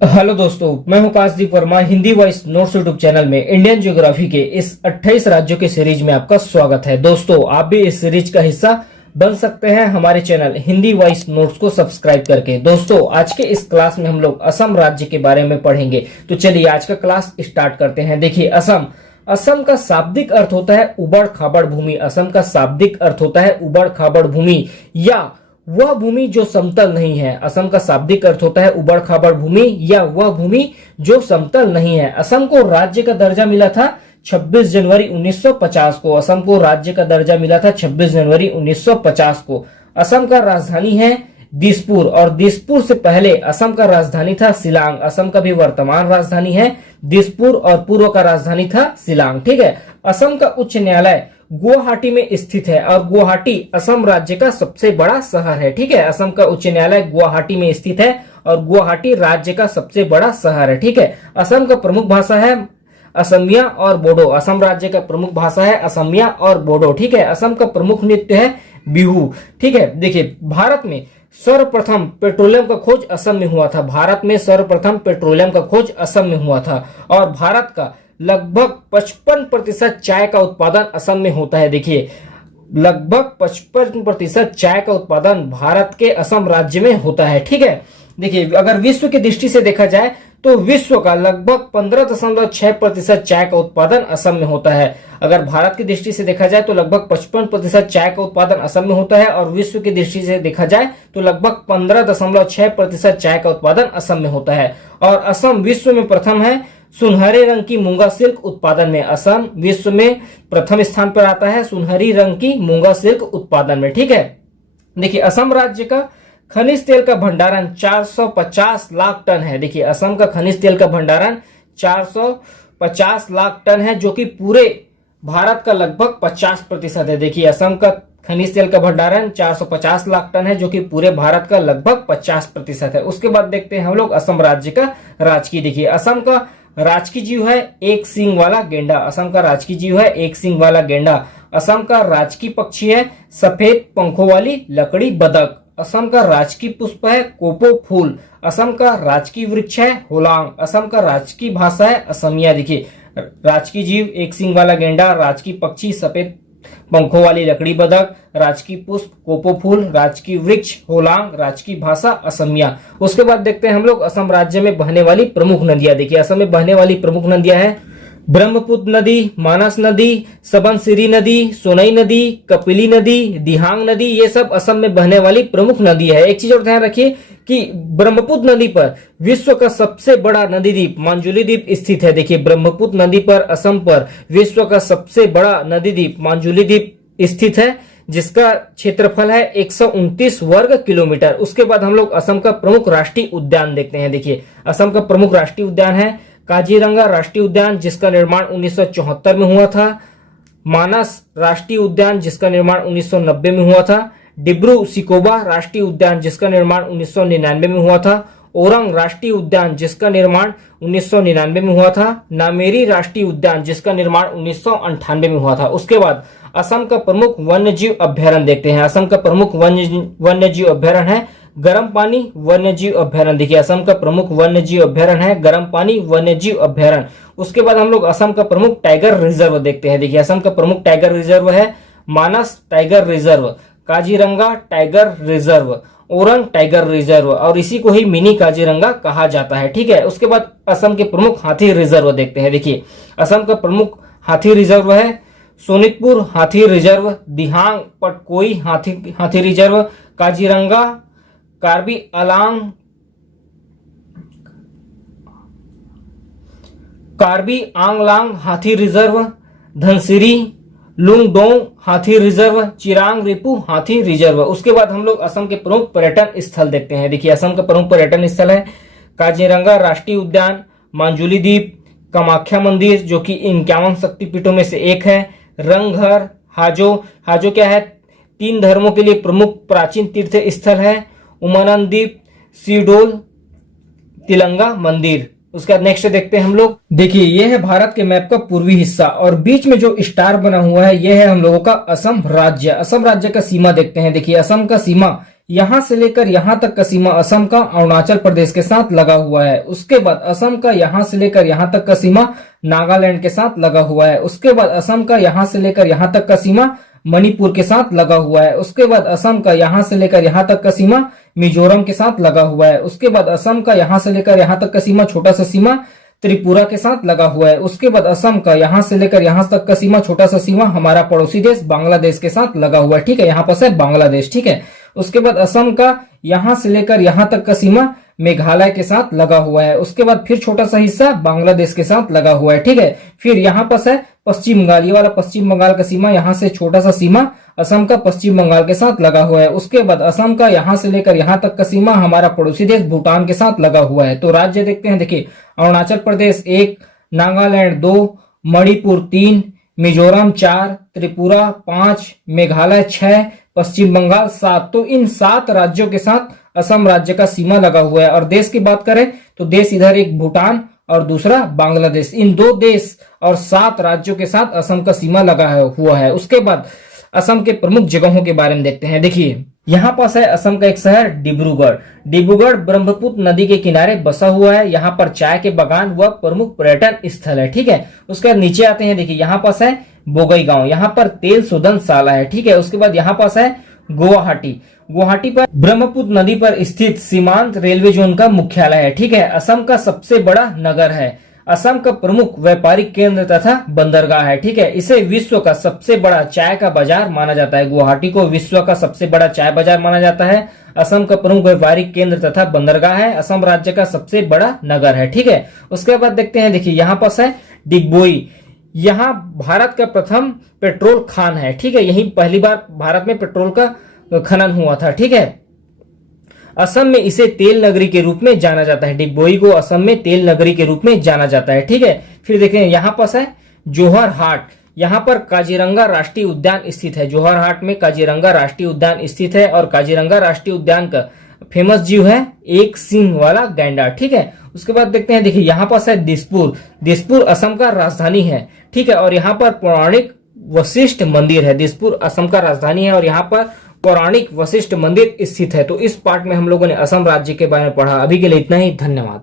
Hello दोस्तों, मैं हूं Kashdeep Verma. Hindi voice notes YouTube channel में इंडियन ज्योग्राफी के इस 28 राज्यों के सीरीज में आपका स्वागत है। दोस्तों, आप भी इस सीरीज का हिस्सा बन सकते हैं हमारे चैनल हिंदी वॉइस नोट्स को सब्सक्राइब करके। दोस्तों, आज के इस क्लास में हम लोग असम राज्य के बारे में पढ़ेंगे। तो चलिए आज का क्लास स्टार्ट करते हैं। देखिए, असम का शाब्दिक अर्थ होता है उबड़ खाबड़ भूमि। असम का शाब्दिक अर्थ होता है उबड़ खाबड़ भूमि या वह भूमि जो समतल नहीं है। असम का शाब्दिक अर्थ होता है उबड़ खाबड़ भूमि या वह भूमि जो समतल नहीं है। असम को राज्य का दर्जा मिला था 26 जनवरी 1950 को। असम को राज्य का दर्जा मिला था 26 जनवरी 1950 को। असम का राजधानी है दिसपुर और दिसपुर से पहले असम का राजधानी था शिलांग। असम का भी वर्तमान राजधानी है दिसपुर और पूर्व का राजधानी था शिलांग। ठीक है। असम का उच्च न्यायालय गुवाहाटी में स्थित है और गुवाहाटी असम राज्य का सबसे बड़ा शहर है। ठीक है। असम का उच्च न्यायालय गुवाहाटी में स्थित है और गुवाहाटी राज्य का सबसे बड़ा शहर है। ठीक है। असम का प्रमुख भाषा है असमिया और बोडो। असम राज्य का प्रमुख भाषा है असमिया और बोडो। ठीक है। असम का प्रमुख नृत्य है बिहू। ठीक है। देखिए, भारत में सर्वप्रथम पेट्रोलियम का खोज असम में हुआ था। भारत में सर्वप्रथम पेट्रोलियम का खोज असम में हुआ था और भारत का लगभग 55% चाय का उत्पादन असम में होता है। देखिए, लगभग 55% चाय का उत्पादन भारत के असम राज्य में होता है। ठीक है। देखिए, अगर विश्व की दृष्टि से देखा जाए तो विश्व का लगभग 15.6% चाय का उत्पादन असम में होता है। अगर भारत की दृष्टि से देखा जाए तो लगभग 55% चाय का उत्पादन असम में होता है और विश्व की दृष्टि से देखा जाए तो लगभग 15.6% चाय का उत्पादन असम में होता है। और असम विश्व में प्रथम है सुनहरे रंग की मूंगा सिल्क उत्पादन में। असम विश्व में प्रथम स्थान पर आता है सुनहरी रंग की मूंगा सिल्क उत्पादन में। ठीक है। देखिए, असम राज्य का खनिज तेल का भंडारण 450 लाख टन है। देखिए, असम का खनिज तेल का भंडारण 450 लाख टन है, जो कि पूरे भारत का लगभग 50% है। देखिए, असम का खनिज तेल का भंडारण 450 लाख टन है, जो कि पूरे भारत का लगभग 50% है। उसके बाद देखते हैं हम लोग असम राज्य का राजकीय। देखिए, असम का राजकीय जीव है एक सींग वाला गेंडा। असम का राजकीय जीव है एक सींग वाला गेंडा। असम का राजकीय पक्षी है सफेद पंखों वाली लकड़ी बतख। असम का राजकीय पुष्प है कोपो फूल। असम का राजकीय वृक्ष है होलांग। असम का राजकीय भाषा है असमिया। देखिए, राजकीय जीव एक सींग वाला गेंडा, राजकीय पक्षी सफेद पंखों वाली लकड़ी बतख, राजकीय पुष्प कोपो फूल, राजकीय वृक्ष होलांग, राजकीय भाषा असमिया। उसके बाद देखते हैं हम लोग असम राज्य में बहने वाली प्रमुख नदियां। देखिए, असम में बहने वाली प्रमुख नदियां हैं ब्रह्मपुत्र नदी, मानस नदी, सबनसिरी नदी, सोनई नदी, कपिली नदी, दिहांग नदी। ये सब असम में बहने वाली प्रमुख नदी है। एक चीज और ध्यान रखिए कि ब्रह्मपुत्र नदी पर विश्व का सबसे बड़ा नदी द्वीप मांजुली द्वीप स्थित है। देखिए, ब्रह्मपुत्र नदी पर असम पर विश्व का सबसे बड़ा नदी द्वीप मांजुली द्वीप स्थित है, जिसका क्षेत्रफल है 129 वर्ग किलोमीटर। उसके बाद हम लोग असम का प्रमुख राष्ट्रीय उद्यान देखते हैं। देखिए, असम का प्रमुख राष्ट्रीय उद्यान है काजीरंगा राष्ट्रीय उद्यान, जिसका निर्माण 1974 में हुआ था। मानस राष्ट्रीय उद्यान, जिसका निर्माण 1990 में हुआ था। डिब्रू सिकोबा राष्ट्रीय उद्यान, जिसका निर्माण 1999 में हुआ था। ओरंग राष्ट्रीय उद्यान, जिसका निर्माण 1999 में हुआ था। नामेरी राष्ट्रीय उद्यान, जिसका निर्माण 1998 में हुआ था। उसके बाद असम का प्रमुख वन्य जीव अभ्यारण्य देखते हैं। असम का प्रमुख वन्य जीव अभ्यारण्य है गर्म पानी वन्य जीव अभ्यारण्य। देखिए, असम का प्रमुख वन्य जीव अभ्यारण्य है गर्म पानी वन्य जीव अभ्यारण्य। उसके बाद हम लोग असम का प्रमुख टाइगर रिजर्व देखते हैं। देखिए, असम का प्रमुख टाइगर रिजर्व है Manas tiger reserve, Kaziranga tiger reserve, Orang tiger reserve और इसी को ही मिनी काजीरंगा कहा जाता है। ठीक है। उसके बाद असम के प्रमुख हाथी रिजर्व देखते हैं। देखिए, असम का प्रमुख हाथी रिजर्व है सोनितपुर हाथी रिजर्व, दिहांग पटकोई हाथी रिजर्व, काजीरंगा कार्बी आंगलांग हाथी रिजर्व, धनसिरी लुंगडोंग हाथी रिजर्व, चिरांग रिपू हाथी रिजर्व। उसके बाद हम लोग असम के प्रमुख पर्यटन स्थल देखते हैं। देखिए, असम का प्रमुख पर्यटन स्थल है काजीरंगा राष्ट्रीय उद्यान, मांजुली द्वीप, कामाख्या मंदिर जो कि 51 शक्तिपीठों में से एक है, रंगघर, हाजो क्या है 3 धर्मों के लिए प्रमुख प्राचीन तीर्थ स्थल है, उमानंद द्वीप, सीडोल, तिलंगा मंदिर। उसके बाद नेक्स्ट देखते हैं हम लोग। देखिए, ये है भारत के मैप का पूर्वी हिस्सा और बीच में जो स्टार बना हुआ है ये है हम लोगों का असम राज्य। असम राज्य का सीमा देखते हैं। देखिए, असम का सीमा यहां से लेकर यहां तक का सीमा असम का अरुणाचल प्रदेश के साथ लगा हुआ है। उसके बाद असम का यहां से लेकर यहां तक का सीमा नागालैंड के साथ लगा हुआ है। उसके बाद असम का यहां से लेकर यहां तक का सीमा मणिपुर के साथ लगा हुआ है। उसके बाद असम का यहां से लेकर यहां तक का सीमा मिजोरम के साथ लगा हुआ है। उसके बाद असम का यहां से लेकर यहां तक का सीमा छोटा सा सीमा त्रिपुरा के साथ लगा हुआ है। उसके बाद असम का यहां से लेकर यहां तक का सीमा छोटा सा सीमा हमारा पड़ोसी देश बांग्लादेश के साथ लगा हुआ है। ठीक है, यहां पर है बांग्लादेश। ठीक है, उसके बाद असम का यहां से लेकर यहां तक का सीमा मेघालय के साथ लगा हुआ है। उसके बाद फिर छोटा सा हिस्सा बांग्लादेश के साथ लगा हुआ है। ठीक है, फिर यहां पर है पश्चिम बंगाल, ये वाला पश्चिम बंगाल का सीमा, यहां से छोटा सा सीमा असम का पश्चिम बंगाल के साथ लगा हुआ है। उसके बाद असम का यहां से लेकर यहां तक का सीमा हमारा पड़ोसी देश भूटान के साथ लगा हुआ है। तो राज्य देखते हैं, देखिए अरुणाचल प्रदेश 1, नागालैंड 2, मणिपुर 3, मिजोरम 4, त्रिपुरा 5, मेघालय 6, पश्चिम बंगाल 7। तो इन 7 राज्यों के साथ असम राज्य का सीमा लगा हुआ है। और देश की बात करें तो देश इधर एक भूटान और दूसरा बांग्लादेश, इन 2 देश और 7 राज्यों के साथ असम का सीमा लगा हुआ है। उसके बाद असम के प्रमुख जगहों के बारे में देखते हैं। देखिए यहाँ पास है असम का एक शहर डिब्रूगढ़। डिब्रूगढ़ ब्रह्मपुत्र नदी के किनारे बसा हुआ है। यहाँ पर चाय के बागान व प्रमुख पर्यटन स्थल है। ठीक है, उसके बाद नीचे आते हैं, देखिए यहाँ पास है बोगई गांव, यहाँ पर तेल शोधनशाला है। ठीक है, उसके बाद यहाँ पास है गुवाहाटी। गुवाहाटी पर ब्रह्मपुत्र नदी पर स्थित सीमांत रेलवे जोन का मुख्यालय है। ठीक है, असम का सबसे बड़ा नगर है। असम का प्रमुख व्यापारिक केंद्र तथा बंदरगाह है। ठीक है, इसे विश्व का सबसे बड़ा चाय का बाजार माना जाता है। गुवाहाटी को विश्व का सबसे बड़ा चाय बाजार माना जाता है। असम का प्रमुख व्यापारिक केंद्र तथा बंदरगाह है। असम राज्य का सबसे बड़ा नगर है। ठीक है, उसके बाद देखते हैं, देखिए यहाँ पास है डिगबोई। यहाँ भारत का प्रथम पेट्रोल खान है। ठीक है, यही पहली बार भारत में पेट्रोल का खनन हुआ था। ठीक है, असम में इसे तेल नगरी के रूप में जाना जाता है। डिगबोई को असम में तेल नगरी के रूप में जाना जाता है। ठीक है, फिर देखें यहाँ पास है जोहर हाट। यहाँ पर काजीरंगा राष्ट्रीय उद्यान स्थित है। जोहर हाट में काजीरंगा राष्ट्रीय उद्यान स्थित है। और काजीरंगा राष्ट्रीय उद्यान का फेमस जीव है एक सींग वाला गैंडा। ठीक है, उसके बाद देखते हैं, देखिए यहाँ पास है दिसपुर। दिसपुर असम का राजधानी है। ठीक है, और यहाँ पर पौराणिक वशिष्ठ मंदिर है। दिसपुर असम का राजधानी है और यहाँ पर पौराणिक वशिष्ठ मंदिर स्थित है। तो इस पार्ट में हम लोगों ने असम राज्य के बारे में पढ़ा। अभी के लिए इतना ही, धन्यवाद।